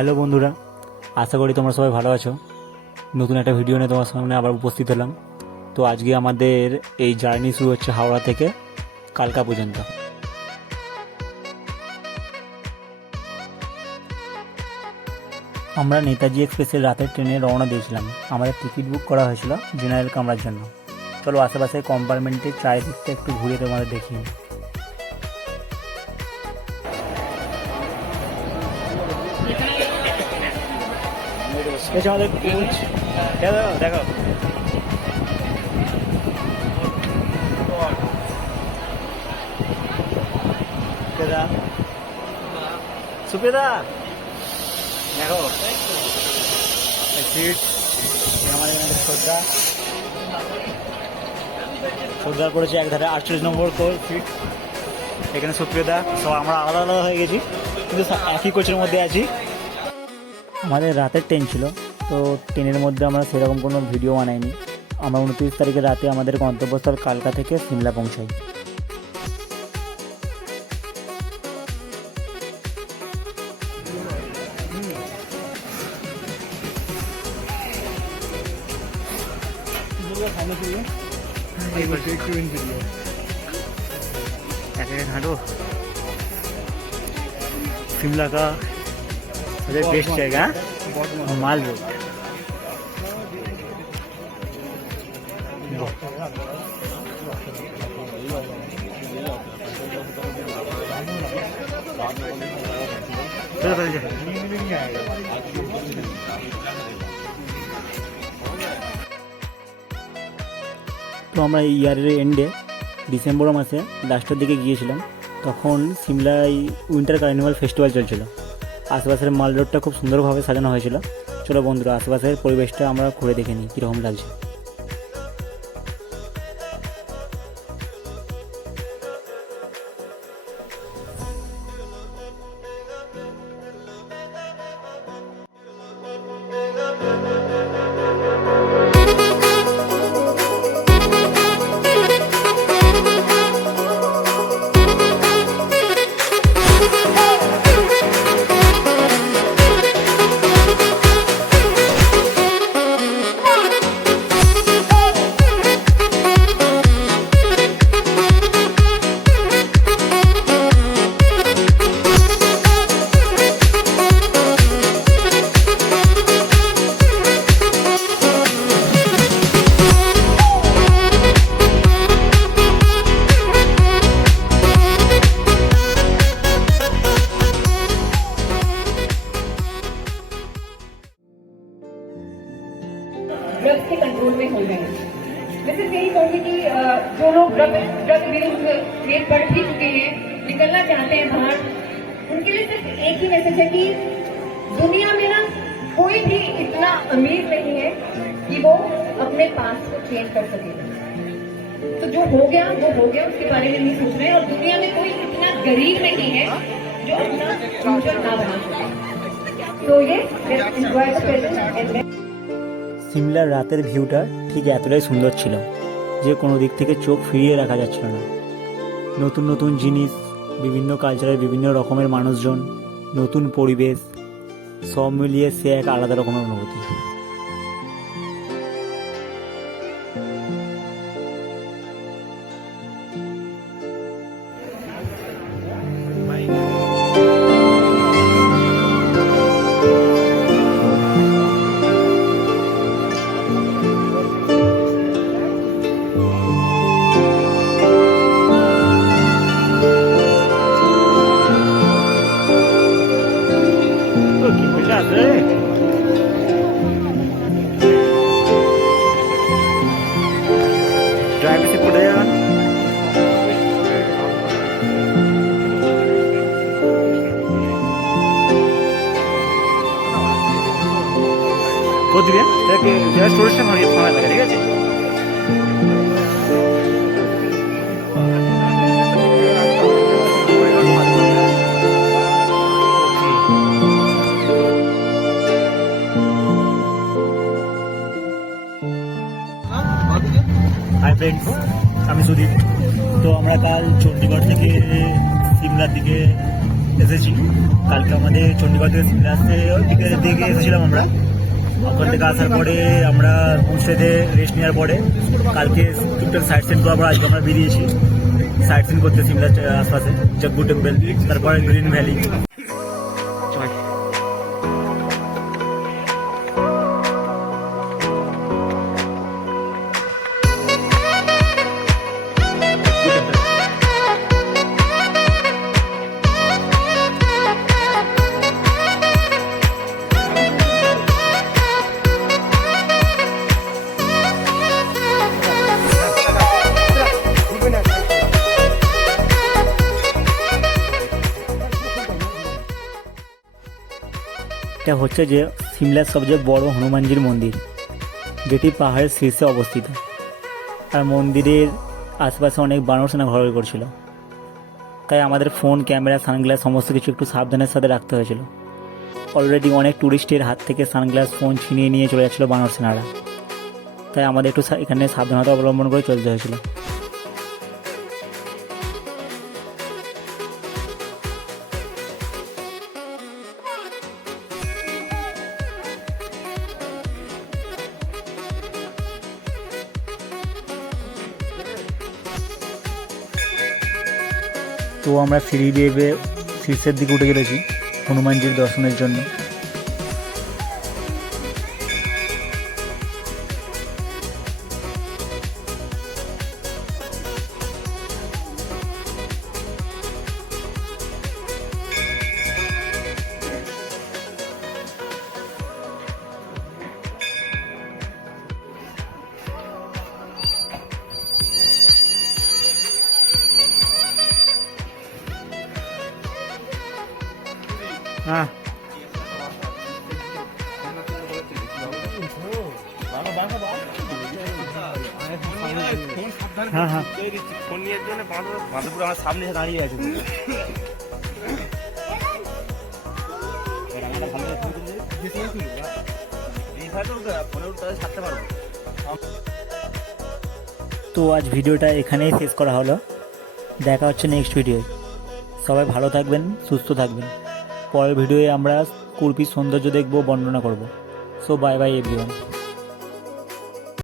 Hello বন্ধুরা, আশা করি তোমরা সবাই ভালো আছো। নতুন একটা ভিডিও নিয়ে তোমার সামনে আবার উপস্থিত হলাম। তো আজকে আমাদের এই জার্নি শুরু হচ্ছে হাওড়া থেকে কালকা পর্যন্ত। আমরা নেতাজি এক্সপ্রেসের রাতের ট্রেনে রওনা দিয়েছিলাম। আমাদের টিকিট বুক করা হয়েছিল জেনারেল কামরার জন্য। চলো আশেপাশে কম্পার্টমেন্টে চারিদিকটা একটু ঘুরে তোমাদের দেখিয়ে। আমাদের কোচ দেখো সুপ্রিয়দা দেখো সিট আমাদের শ্রদ্ধা করেছে একধারে 48 নম্বর সিট। এখানে সুপ্রিয়দা সব আমরা আলাদা আলাদা হয়ে গেছি, কিন্তু একই কোচের মধ্যে আছি। আমাদের রাতের ট্রেন ছিল, তো ট্রেনের মধ্যে আমরা সেরকম কোনো ভিডিও বানাইনি। আমরা 29 তারিখে রাতে আমাদের গন্তব্যস্থল কালকা থেকে সিমলা পৌঁছাই। शिमला का सबसे बेस्ट जगह माल रोड। তো আমরা এই ইয়ারের এন্ডে ডিসেম্বর মাসে লাস্টের দিকে গিয়েছিলাম। তখন সিমলায় উইন্টার কার্নিভাল ফেস্টিভ্যাল চলছিল। আশেপাশের মাল রোডটা খুব সুন্দরভাবে সাজানো হয়েছিল। চলো বন্ধুরা আশেপাশের পরিবেশটা আমরা ঘুরে দেখে নিই কীরকম লাগছে। ड्रग्स के कंट्रोल में हो गए। वैसे यही कहूँगी कि जो लोग ड्रग विरुद्ध रेट बढ़ भी चुके हैं, निकलना चाहते हैं बाहर, उनके लिए सिर्फ एक ही मैसेज है कि दुनिया में ना कोई भी इतना अमीर नहीं है कि वो अपने पास्ट को चेंज कर सके। तो जो हो गया वो हो गया, उसके बारे में नहीं सोच रहे। और दुनिया में कोई इतना गरीब नहीं है जो अपना फ्यूचर ना बना सके। तो ये एंजॉय द प्रेजेंट। সিমলার রাতের ভিউটা ঠিক এতটাই সুন্দর ছিল যে কোনো দিক থেকে চোখ ফিরিয়ে রাখা যাচ্ছিল না। নতুন নতুন জিনিস, বিভিন্ন কালচারের বিভিন্ন রকমের মানুষজন, নতুন পরিবেশ, সব মিলিয়ে সে এক আলাদা রকমের অনুভূতি। ड्राइवर से पड़ेगा কত দিবে এটাকে গ্যাস স্টোরেজটা মারিয়ে ফাঁকা থাকে, ঠিক আছে? হাই ফ্রেন্ডস, আমি সুদীপ। তো আমরা কাল চণ্ডীগড় থেকে সিমলার দিকে এসেছি। কালকে আমাদের চণ্ডীগড় থেকে বিকেলের দিকে এসেছিলাম আমরা। ওখান থেকে আসার পরে আমরা হোমস্টেতে রেস্ট নেওয়ার পরে কালকে টুকটাক সাইট সিন করার পর আজকে আমরা বেরিয়েছি সাইট সিন করতে সিমলার আশপাশে, জগবু টেম্পল, তারপরে গ্রিন ভ্যালি। এটা হচ্ছে যে সিমলার সবচেয়ে বড় হনুমানজির মন্দির, যেটি পাহাড়ের শীর্ষে অবস্থিত। আর মন্দিরের আশেপাশে অনেক বানর সেনা ঘোরাঘুরি করছিল, তাই আমাদের ফোন, ক্যামেরা, সানগ্লাস সমস্ত কিছু একটু সাবধানের সাথে রাখতে হয়েছিল। অলরেডি অনেক ট্যুরিস্টের হাত থেকে সানগ্লাস, ফোন ছিনিয়ে নিয়ে চলে যাচ্ছিলো বানর সেনারা, তাই আমাদের একটু এখানে সাবধানতা অবলম্বন করে চলতে হয়েছিল। তো আমরা সিঁড়ি বেয়ে শীর্ষের দিকে উঠে চলেছি হনুমানজির দর্শনের জন্য। হ্যাঁ হ্যাঁ হ্যাঁ ফোন নিয়ে জন্য বাঁধপুর আমার সামনে এসে দাঁড়িয়ে আছে। তো আজ ভিডিওটা এখানেই শেষ করা হলো। দেখা হচ্ছে নেক্সট ভিডিও। সবাই ভালো থাকবেন, সুস্থ থাকবেন। পরের ভিডিওয়ে আমরা কুর্পির সৌন্দর্য দেখব, বর্ণনা করব। So bye bye everyone.